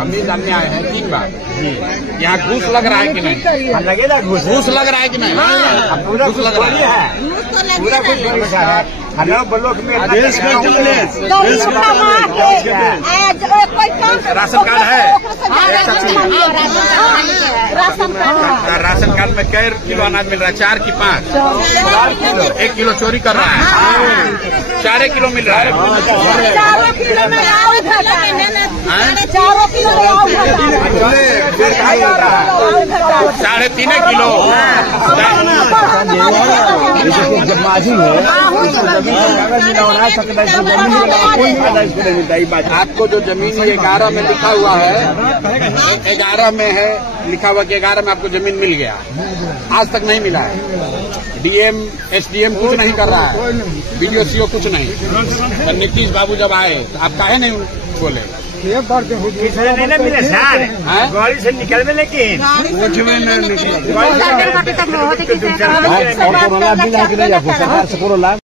हम भी जानने आए हैं 3 बार। यहाँ घूस लग रहा है कि नहीं? लगेगा घूस लग रहा है कि नहीं? पूरा घूस लग रहा है, पूरा घूस हेलो ब्लॉक में राशन कार्ड है। राशन कार्ड में कै किलो अनाज मिल रहा है? 4 की 5? 1 किलो चोरी कर रहा है। 4 किलो मिल रहा है। 3.5 किलो। जब माजी आपको जो जमीन 11 में लिखा हुआ है, 11 में है लिखा हुआ कि 11 में आपको जमीन मिल गया, आज तक नहीं मिला है। डीएम एसडीएम कुछ नहीं कर रहा है, बीडीओ सीओ कुछ नहीं। तो नीतीश बाबू जब आए तो आप काहे नहीं बोले? नहीं मिले सर, गाड़ी से निकल में, लेकिन